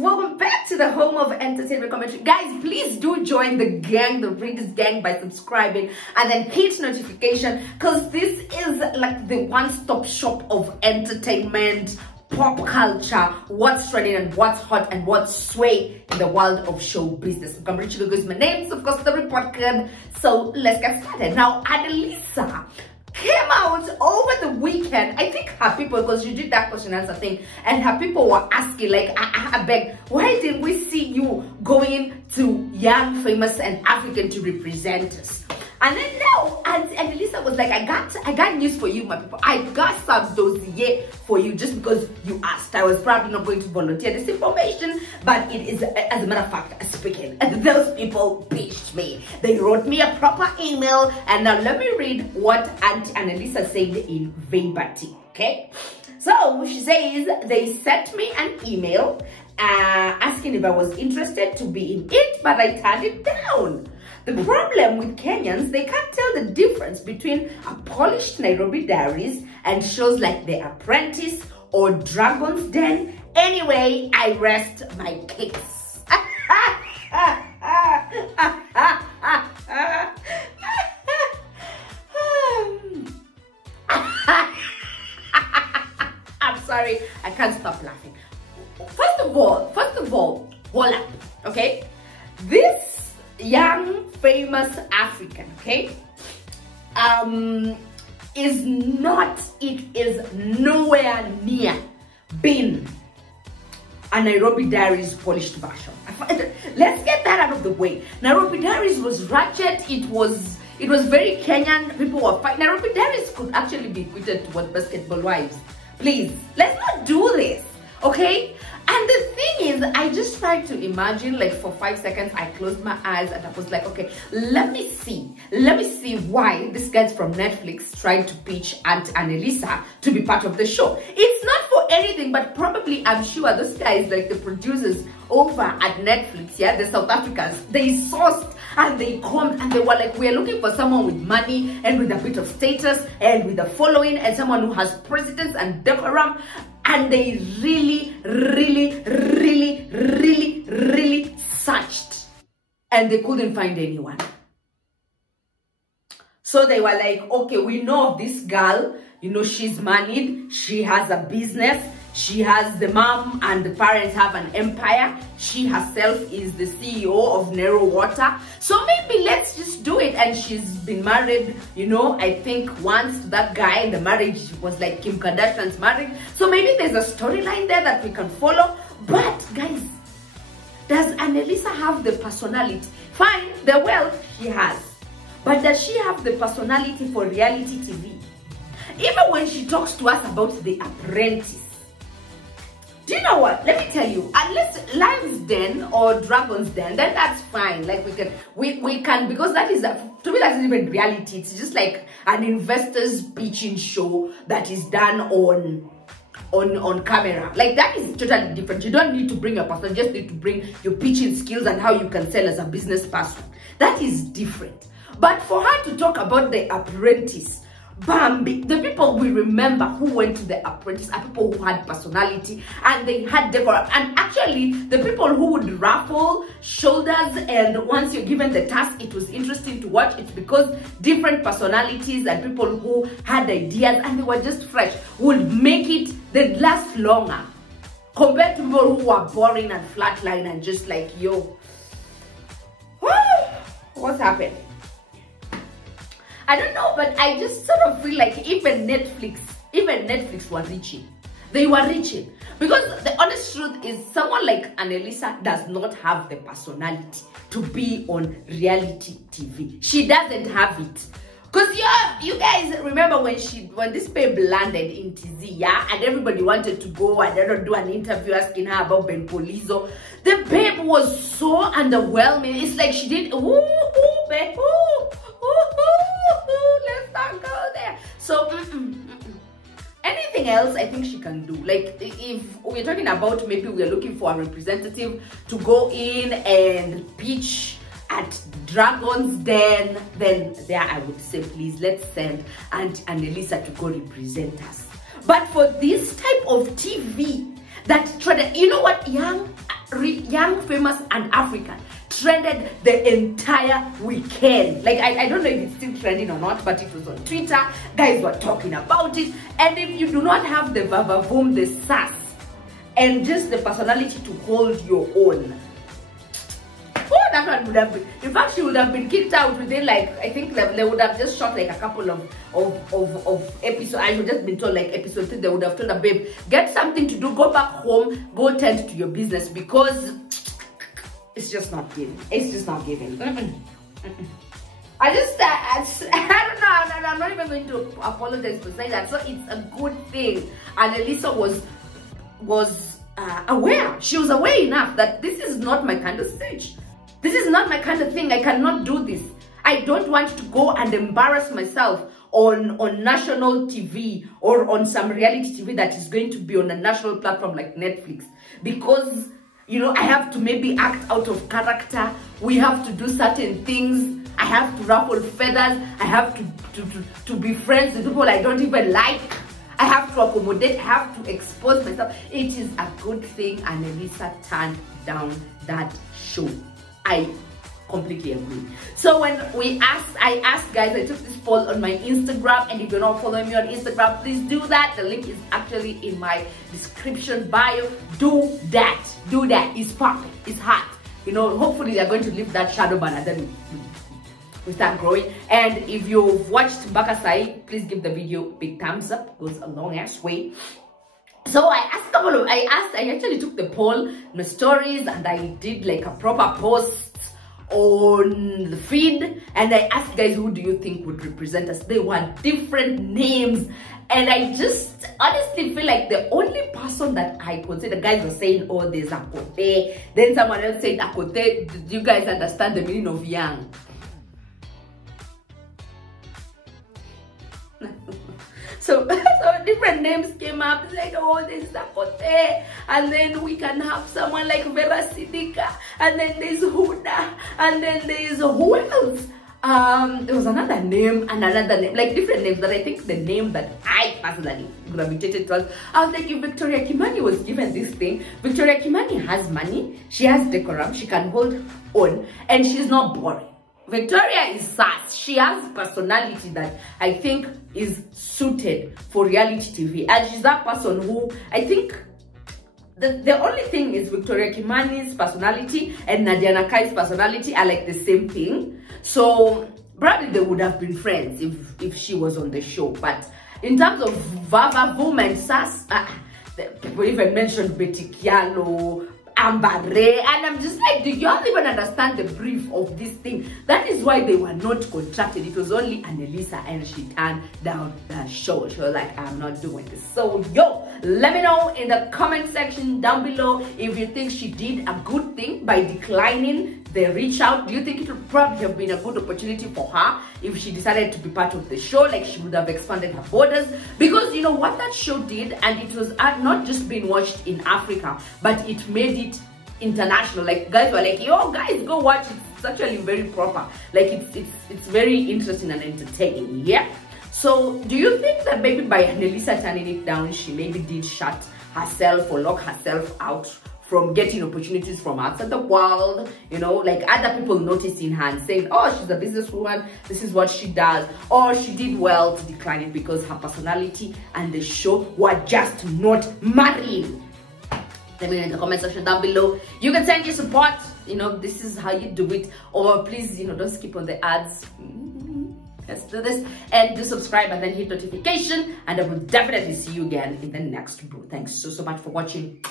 welcome back to the home of entertainment commentary. Guys, please do join the gang, the Readers gang, by subscribing and then hit notification, because this is like the one-stop shop of entertainment, pop culture, what's trending and what's hot and what's sway in the world of show business. Kamburi is my name, so of course the report card. So let's get started. Now, Arnelisa came out over the weekend. I think her people, because you did that question answer thing, and her people were asking like, I beg, why didn't we see you going to Young, Famous and African to represent us? And then now, and Arnelisa was like, I got news for you, my people. I got some dossier for you just because you asked. I was probably not going to volunteer this information, but it is, as a matter of fact, speaking. And those people bitched me. They wrote me a proper email, and now let me read what Auntie Arnelisa said in verbatim, okay? So she says, they sent me an email asking if I was interested to be in it, but I turned it down. The problem with Kenyans, they can't tell the difference between a polished Nairobi Diaries and shows like The Apprentice or Dragon's Den. Anyway, I rest my case. I'm sorry, I can't stop laughing. First of all, hold up, okay? This Young, Famous African, okay, is nowhere near being a Nairobi Diaries polished version. Let's get that out of the way. Nairobi Diaries was ratchet. It was very Kenyan. People were fighting. Nairobi Diaries could actually be equated to what Basketball Wives. Please, let's not do this, okay? And the thing is, I just tried to imagine, like for 5 seconds, I closed my eyes and I was like, okay, let me see why this guys from Netflix tried to pitch Aunt Arnelisa to be part of the show. It's not for anything, but probably, I'm sure those guys, like the producers over at Netflix, yeah, the South Africans, they sourced and they combed and they were like, we're looking for someone with money and with a bit of status and with a following and someone who has precedence and decorum. And they really searched and they couldn't find anyone. So they were like, okay, we know of this girl, you know, she's married, she has a business, she has, the mom and the parents have an empire, she herself is the CEO of Nero Water, so maybe let's just do it. And she's been married, you know, I think once to that guy, and the marriage was like Kim Kardashian's marriage, so maybe there's a storyline there that we can follow. But guys, does Arnelisa have the personality? Fine, the wealth she has, but does she have the personality for reality TV? Even when she talks to us about The Apprentice, do you know what? Let me tell you, unless Lions Den or Dragon's Den, then that's fine. Like we can, because that is, to me, that's even reality. It's just like an investor's pitching show that is done on camera. Like that is totally different. You don't need to bring a person, you just need to bring your pitching skills and how you can sell as a business person. That is different. But for her to talk about The Apprentice, Bambi, the people we remember who went to The Apprentice are people who had personality and they had decorum. And actually, the people who would ruffle shoulders, and once you're given the task, it was interesting to watch. It's because different personalities and people who had ideas and they were just fresh would make it, they'd last longer compared to people who were boring and flatline and just like, yo, what's happened? I don't know, but I just sort of feel like even Netflix were reaching. They were reaching. Because the honest truth is, someone like Arnelisa does not have the personality to be on reality TV. She doesn't have it. Because yeah, you guys remember when this babe landed in TZ, yeah, and everybody wanted to go and do an interview asking her about Ben Polizo. The babe was so underwhelming. It's like she did, babe, let's not go there. So anything else I think she can do. Like if we're talking about, maybe we're looking for a representative to go in and pitch at Dragon's Den, then there I would say, please, let's send Aunt Arnelisa to go represent us. But for this type of TV that, you know what, Young, young, famous, and African trended the entire weekend. Like, I don't know if it's still trending or not, but it was on Twitter. Guys were talking about it. And if you do not have the vavavoom, the sass, and just the personality to hold your own, oh, that one would have been, in fact, she would have been kicked out within, like, I think they would have just shot like a couple of episodes. I would just been told, like, episode 3, they would have told her, babe, get something to do, go back home, go tend to your business, because it's just not giving. It's just not giving. I don't know, I'm not even going to apologize for saying that. So it's a good thing. And Arnelisa was aware. She was aware enough that this is not my kind of stage. This is not my kind of thing. I cannot do this. I don't want to go and embarrass myself on national TV or on some reality TV that is going to be on a national platform like Netflix, because, you know, I have to maybe act out of character. We have to do certain things. I have to ruffle feathers. I have to be friends with people I don't even like. I have to accommodate. I have to expose myself. It is a good thing Arnelisa turned down that show. I completely agree. So when I asked guys, I took this poll on my Instagram, and if you're not following me on Instagram, please do that. The link is actually in my description bio. Do that. Do that. It's perfect. It's hot. You know, hopefully they're going to leave that shadow ban and then we start growing. And if you've watched Bakasai, please give the video a big thumbs up. It goes a long ass way. So I actually took the poll in the stories, and I did like a proper post on the feed, and I asked guys, who do you think would represent us? They were different names, and I just honestly feel like the only person that I consider, guys were saying, oh, there's Akote, then someone else said Akote. Did you guys understand the meaning of young? So different names came up, like, oh, there's Akote, and then we can have someone like Vera Sidika, and then there's Huda, and then there's who else? There was another name, like different names, but I think the name that I personally gravitated towards, I was like, if Victoria Kimani was given this thing, Victoria Kimani has money, she has decorum, she can hold on, and she's not boring. Victoria is sass. She has personality that I think is suited for reality TV. And she's that person who, I think, the only thing is Victoria Kimani's personality and Nadia Nakai's personality are like the same thing. So probably they would have been friends if she was on the show. But in terms of vavavoom and sass, people even mentioned Betty Kialo, Ambare, and I'm just like, do y'all even understand the brief of this thing? That is why they were not contracted. It was only Arnelisa, and she turned down the show. She was like, I'm not doing this. So yo, let me know in the comment section down below if you think she did a good thing by declining the reach out. Do you think it would probably have been a good opportunity for her if she decided to be part of the show? Like, she would have expanded her borders, because you know what that show did, and it was not just being watched in Africa, but it made it international. Like, guys were like, yo guys, go watch it. It's actually very proper. Like, it's very interesting and entertaining. Yeah. So do you think that maybe by Arnelisa turning it down, she maybe did shut herself or lock herself out from getting opportunities from outside the world? You know, like other people noticing her and saying, oh, she's a businesswoman, this is what she does, or she did well to decline it because her personality and the show were just not marrying? Let me know in the comment section down below. You can send your support. You know, this is how you do it. Or please, you know, don't skip on the ads. Let's do this. And do subscribe and then hit notification. And I will definitely see you again in the next brew. Thanks so much for watching.